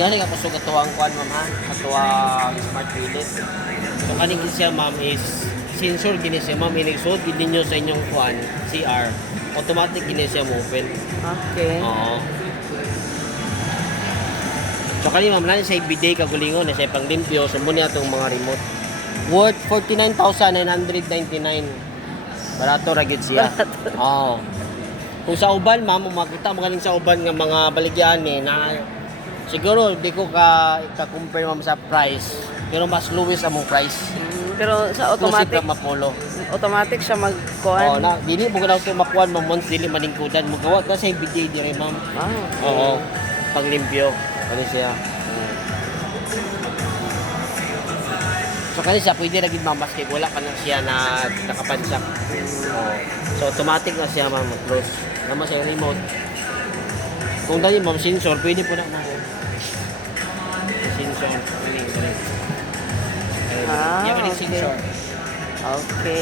gani ka kusog katuwang kuan ma'am ha, katuwang smart toilet. So kaning siya ma'am is sensor gini siya ma'am, inig-suot gid ninyo sa inyong kuan CR. Automatic gini siya mo open. Okay. Oo. So kani ma'am na siya bidet kagulingon na siya panglimpyo sumbo niya atong mga remote. Worth 49,999. Barato ra gyud siya. Oo. Kung sa uban ma'am, makita mo galing sa uban nga mga baligyan ni na siguro di ko ka-compare ma'am sa price, pero mas lowest among price. Pero sa automatic, Exclusive ka mapolo. automatic siya Oh, magkuhan. na dili mo ganaw to makuan mo months dili maningkudan. Magawa ka sa bidet dire ma'am. Ah, Oo. Panglimpyo. Ano siya? So kani siya pwede ra gid ma'am maski wala pa na siya na nakapansak. Oo. So automatic na siya ma'am close. Naman siya remote. Kung dali ma'am sensor, pwede po na mo. Sensor. Galing. Ah, Yan galing okay. sensor. Okay.